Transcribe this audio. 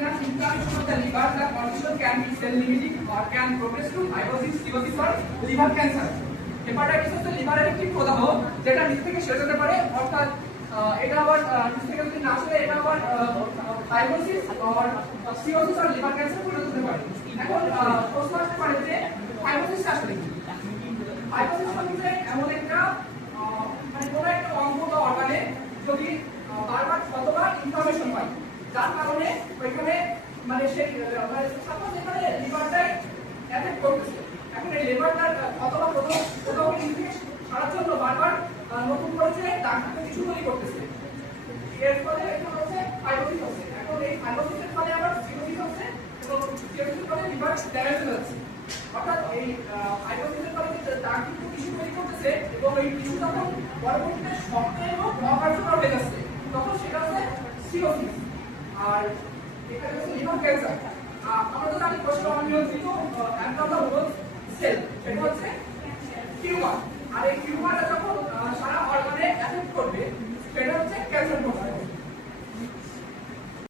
that inflammation of the liver, the condition can be cell-limiting or can progress to fibrosis, cirrhosis or liver cancer. Hepatitis হচ্ছে লিভারের একটি প্রদাহ যেটা নিচ থেকে সেরে যেতে পারে, অর্থাৎ এটা আবার নিচ থেকে যদি না সেরে এটা আবার ফাইব্রোসিস আর সিরোসিস আর লিভার ক্যান্সার পরিণত হতে পারে। এখন প্রশ্ন আসতে পারে যে ফাইব্রোসিস আসলে কি? ফাইব্রোসিস হচ্ছে এমন একটা মানে কোনো একটা অঙ্গ বা অর্গানে যদি বারবার কতবার ইনফরমেশন হয় যার কারণে ওইখানে মানে সেই মানে সাপোজ এখানে লিভারটাই অ্যাফেক্ট করতেছে। এখন এই লিভারটার অথবা কোথাও ইনফেকশন সারার জন্য বারবার নতুন করে যে ডাক্তার কিছু তৈরি করতেছে, এর ফলে এখন হচ্ছে ফাইব্রোসিস হচ্ছে। এখন এই ফাইব্রোসিসের ফলে আবার সিরোসিস হচ্ছে এবং সিরোসিসের ফলে লিভার ড্যামেজ হয়ে যাচ্ছে। অর্থাৎ এই ফাইব্রোসিসের ফলে যে ডাক্তার টিস্যু তৈরি করতেছে এবং এই টিস্যু যখন পরবর্তীতে শক্ত এবং অকার্যকর হয়ে যাচ্ছে তখন সেটা হচ্ছে সিরোসিস। আর এখানে হচ্ছে লিভার ক্যান্সার। আমরা তো জানি কোষের অনিয়ন্ত্রিত অ্যাবনর্মাল গ্রোথ সেল, সেটা হচ্ছে টিউমার।